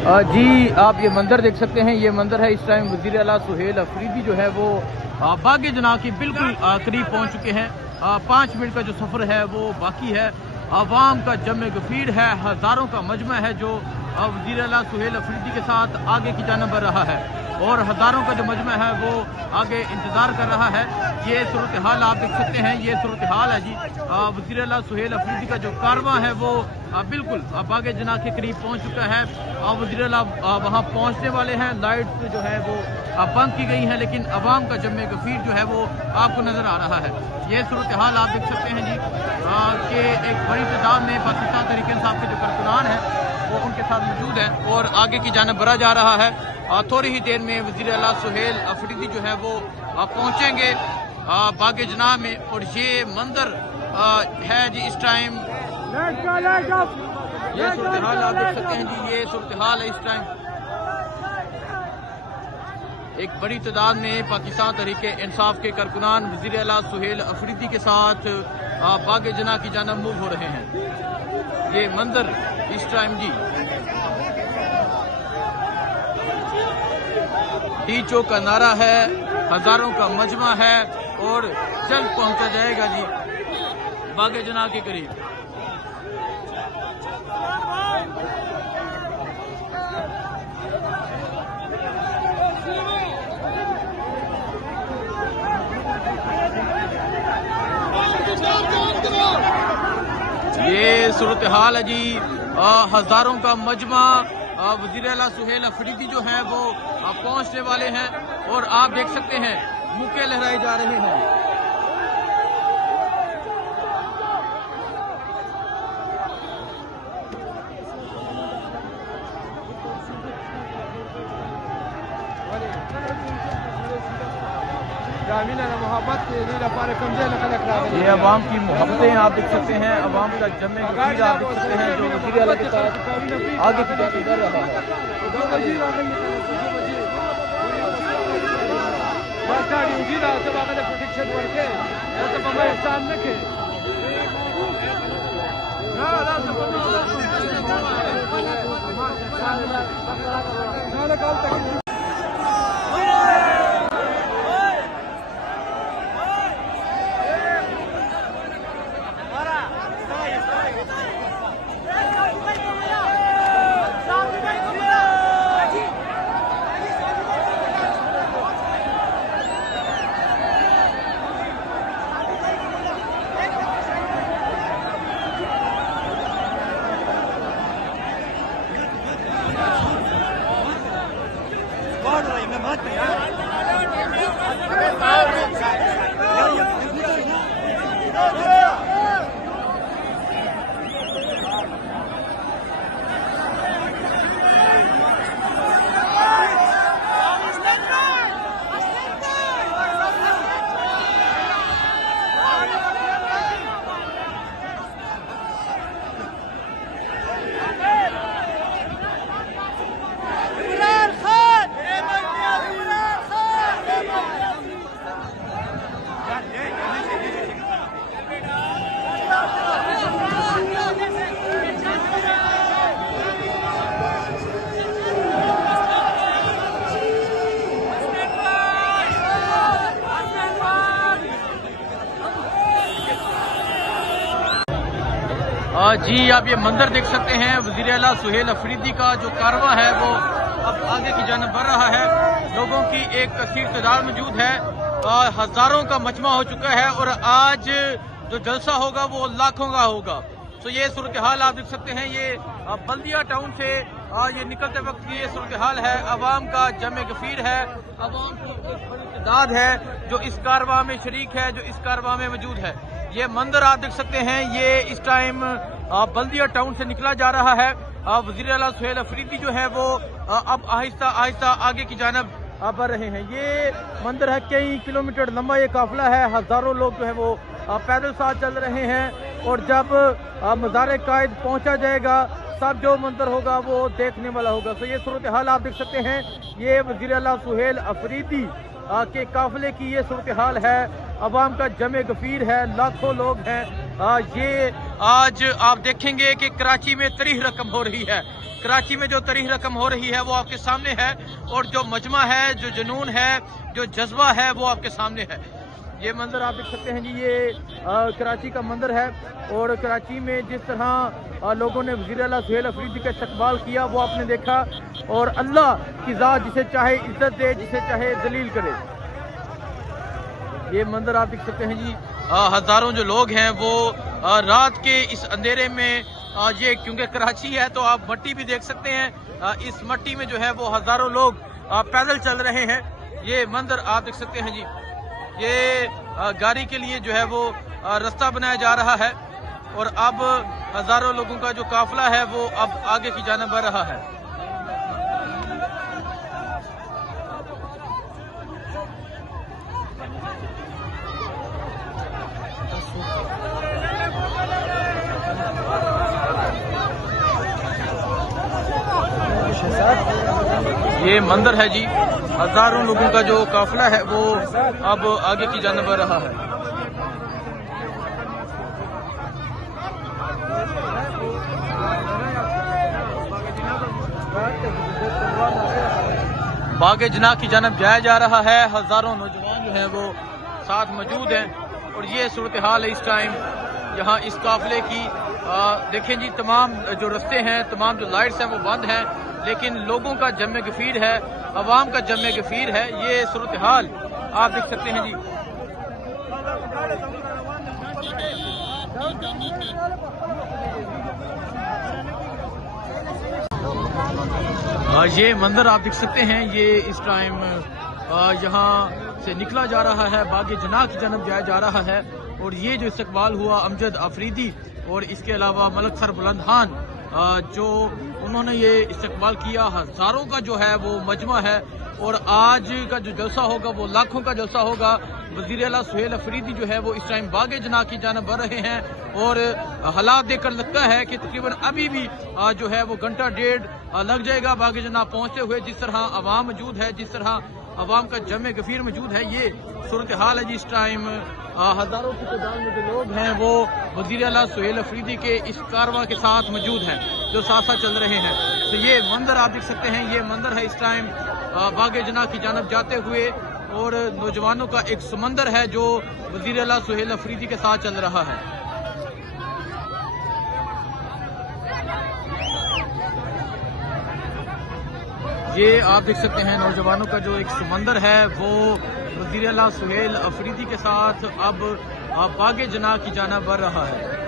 जी आप ये मंदिर देख सकते हैं। ये मंदिर है। इस टाइम वज़ीर आला सुहेल अफरीदी जो है वो बागे जना के बिल्कुल करीब पहुंच चुके हैं। 5 मिनट का जो सफ़र है वो बाकी है। आवाम का जमे गफीर है, हज़ारों का मजमा है जो वज़ीर आला सुहेल अफरीदी के साथ आगे की जानिब बढ़ रहा है और हज़ारों का जो मजमा है वो आगे इंतज़ार कर रहा है। ये सूरत हाल आप देख सकते हैं। ये सूरत हाल है जी। वज़ीर आला सुहेल अफरीदी का जो कारवां है वो बिल्कुल बागे जना के करीब पहुंच चुका है। वज़ीर आला वहां पहुंचने वाले हैं। लाइट जो है वो बंद की गई है, लेकिन अवाम का जमे गफीर जो है वो आपको नजर आ रहा है। ये सूरत हाल आप देख सकते हैं जी कि एक बड़ी तादाद में पाकिस्तान तहरीक इंसाफ के जो कारकुनान है वो उनके साथ मौजूद है और आगे की जानिब बढ़ा जा रहा है। थोड़ी ही देर में वज़ीर आला सुहेल अफरीदी जो है वो पहुंचेंगे बागे जना में। और ये मंदिर है जी इस टाइम। ये सूरत हाल आप देख सकते हैं जी। ये सूरत हाल है इस टाइम। एक बड़ी तादाद में पाकिस्तान तहरीक इंसाफ के कारकुनान वज़ीर आला सुहेल अफरीदी के साथ बागे जना की जानिब मूव हो रहे हैं। ये मंदिर इस टाइम जी टीचों का नारा है, हज़ारों का मजमा है और जल्द पहुंचा जाएगा जी बागे जना के करीब। ये सूरत हाल है जी। हज़ारों का मजमा वज़ीर आला सुहेल अफरीदी जो है वो पहुंचने वाले हैं और आप देख सकते हैं मुक्के लहराए जा रहे हैं। ये अवाम की मोहब्बतें आप देख सकते हैं। अवाम का जमे गफीर आप देख सकते हैं जो वज़ीर आला के साथ आगे की जानिब बढ़ रहा है। जी आप ये मंदिर देख सकते हैं। वज़ीर आला सुहेल अफरीदी का जो कारवां है वो अब आगे की जानिब बढ़ रहा है। लोगों की एक कसीर तादाद मौजूद है। हज़ारों का मजमा हो चुका है और आज जो जलसा होगा वो लाखों का होगा। तो ये सूरत हाल आप देख सकते हैं। ये बल्दिया टाउन से ये निकलते वक्त की ये सूरत हाल है। अवाम का जमे गफीर है। अवाम की एक बड़ी तादाद है जो इस कारवां में शरीक है, जो इस कारवां में मौजूद है। ये मंदिर आप देख सकते हैं। ये इस टाइम बल्दिया टाउन से निकला जा रहा है। वज़ीर आला सुहेल अफरीदी जो है वो अब आहिस्ता आहिस्ता आगे की जानिब बढ़ रहे हैं। ये मंदिर है, कई किलोमीटर लंबा ये काफिला है। हज़ारों लोग जो है वो पैदल साथ चल रहे हैं और जब मज़ार कायद पहुंचा जाएगा सब जो मंदिर होगा वो देखने वाला होगा। तो ये सूरत हाल आप देख सकते हैं। ये वज़ीर आला सुहेल अफरीदी के काफिले की ये सूरत हाल है। अवाम का जमे गफीर है, लाखों लोग हैं। ये आज आप देखेंगे कि कराची में तरीह रकम हो रही है। कराची में जो तरीह रकम हो रही है वो आपके सामने है, और जो मजमा है, जो जुनून है, जो जज्बा है, वो आपके सामने है। ये मंजर आप देख सकते हैं जी, ये कराची का मंजर है। और कराची में जिस तरह लोगों ने वज़ीर आला सुहेल अफरीदी का इस्तकबाल किया वो आपने देखा। और अल्लाह की ज़ात जिसे चाहे इज्जत दे, जिसे चाहे दलील करे। ये मंजर आप देख सकते हैं जी, हज़ारों जो लोग हैं वो रात के इस अंधेरे में, ये क्योंकि कराची है तो आप मट्टी भी देख सकते हैं, इस मट्टी में जो है वो हज़ारों लोग पैदल चल रहे हैं। ये मंजर आप देख सकते हैं जी, ये गाड़ी के लिए जो है वो रास्ता बनाया जा रहा है, और अब हज़ारों लोगों का जो काफिला है वो अब आगे की जानिब बढ़ रहा है। ये मंदिर है जी, हजारों लोगों का जो काफिला है वो अब आगे की जानिब बढ़ रहा है। बागे जना की जानिब जाया जा रहा है। हजारों नौजवान जो हैं वो साथ मौजूद हैं, और ये सूरत हाल है इस टाइम यहाँ इस काफिले की। देखें जी, तमाम जो रास्ते हैं, तमाम जो लाइट्स हैं वो बंद हैं, लेकिन लोगों का जमे गफीर है, अवाम का जमे गफीर है। ये सूरत हाल आप देख सकते हैं जी। ये मंजर आप देख सकते हैं, ये इस टाइम यहाँ से निकला जा रहा है, बागे जना की जानिब जाया जा रहा है। और ये जो इस्तकबाल हुआ अमजद अफरीदी और इसके अलावा मलक सर बुलंद खान, जो उन्होंने ये इस्तकबाल किया, हजारों का जो है वो मजमा है। और आज का जो जलसा होगा वो लाखों का जलसा होगा। वज़ीर आला सुहेल अफरीदी जो है वो इस टाइम बागे जना की जानिब बढ़ रहे हैं, और हालात देखकर लगता है कि तकरीबन अभी भी जो है वो घंटा डेढ़ लग जाएगा बागे जना पहुंचते हुए। जिस तरह अवाम मौजूद है, जिस तरह अवाम का जमे गफीर मौजूद है, ये सूरत हाल है जी इस टाइम। हजारों की तादाद में जो लोग हैं वो वज़ीर आला सुहेल अफरीदी के इस कारवां के साथ मौजूद हैं, जो साथ साथ चल रहे हैं। तो ये मंजर आप देख सकते हैं, ये मंजर है इस टाइम बागे जना की जानिब जाते हुए, और नौजवानों का एक समंदर है जो वज़ीर आला सुहेल अफरीदी के साथ चल रहा है। ये आप देख सकते हैं नौजवानों का जो एक समंदर है वो वज़ीर आला सुहेल अफरीदी के साथ अब बागे जना की जानिब बढ़ रहा है।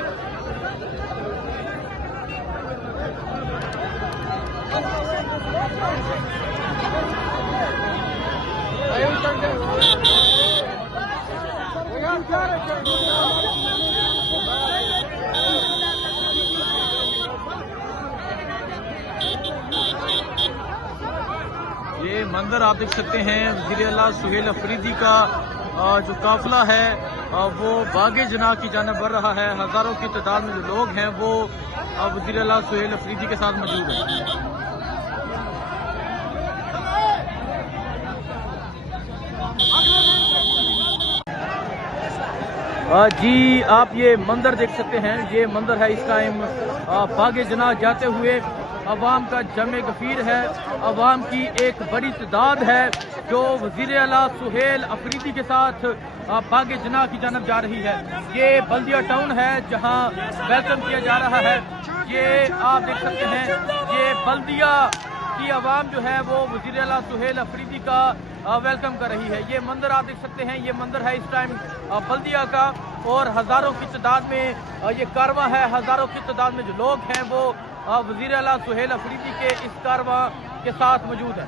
ये मंजर आप देख सकते हैं, वज़ीर आला सुहेल अफरीदी का जो काफिला है वो बागे जना की जानिब बढ़ रहा है। हजारों की तादाद में जो लोग हैं वो वज़ीर आला सुहेल अफरीदी के साथ मौजूद हैं। जी आप ये मंदिर देख सकते हैं, ये मंदिर है इस टाइम बागे जना जाते हुए। अवाम का जमे गफीर है, अवाम की एक बड़ी तादाद है जो वज़ीर आला सुहेल अफरीदी के साथ बागे जना की जानिब जा रही है। ये बल्दिया टाउन है जहां वेलकम किया जा रहा है। ये आप देख सकते हैं, ये बल्दिया की आवाम जो है वो वज़ीर आला सुहेल अफरीदी का वेलकम कर रही है। ये मंदिर आप देख सकते हैं, ये मंदिर है इस टाइम बल्दिया का, और हजारों की तादाद में ये कारवां है। हजारों की तादाद में जो लोग हैं वो वज़ीर आला सुहेल अफरीदी के इस कारवां के साथ मौजूद है।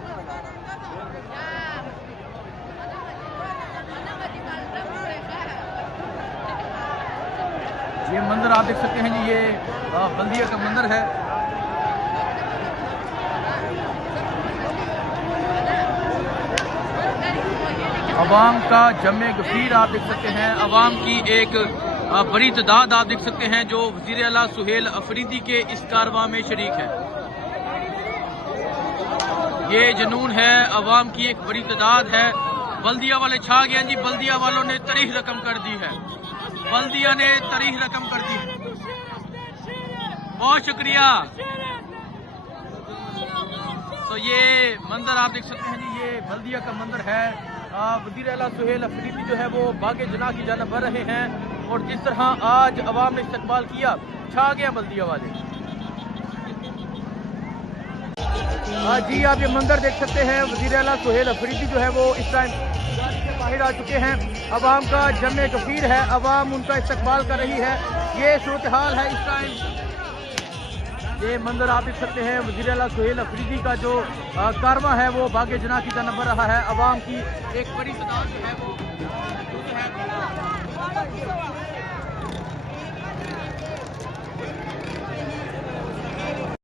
ये मंदिर आप देख सकते हैं जी, ये बल्दिया का मंदिर है। अवाम का जमे गफीर आप देख सकते हैं, अवाम की एक बड़ी तादाद आप देख सकते हैं जो वज़ीर आला सुहेल अफरीदी के इस कारवां में शरीक है। ये जुनून है, अवाम की एक बड़ी तादाद है। बल्दिया वाले छा गए जी, बल्दिया वालों ने तरीह रकम कर दी है, बल्दिया ने तरीह रकम कर दी है। बहुत शुक्रिया। तो ये मंजर आप देख सकते हैं जी, ये बल्दिया का मंजर है। वज़ीर आला सुहेल अफरीदी जो है वो बागे जना की जानिब बढ़ रहे हैं और जिस तरह आज अवाम ने इस्तकबाल किया, छा गया बल्दिया वाले। जी आप ये मंजर देख सकते हैं, वज़ीर आला सुहेल अफरीदी जो है वो इस टाइम बाहर आ चुके हैं। अवाम का जमे कफीर है, अवाम उनका इस्तकबाल कर रही है। ये सूरत हाल है इस टाइम। ये मंजर आप देख सकते हैं, वज़ीर आला सुहेल अफरीदी का जो कारवां है वो बागे जना की जानिब बढ़ रहा है। अवाम की एक बड़ी तादाद जो है वो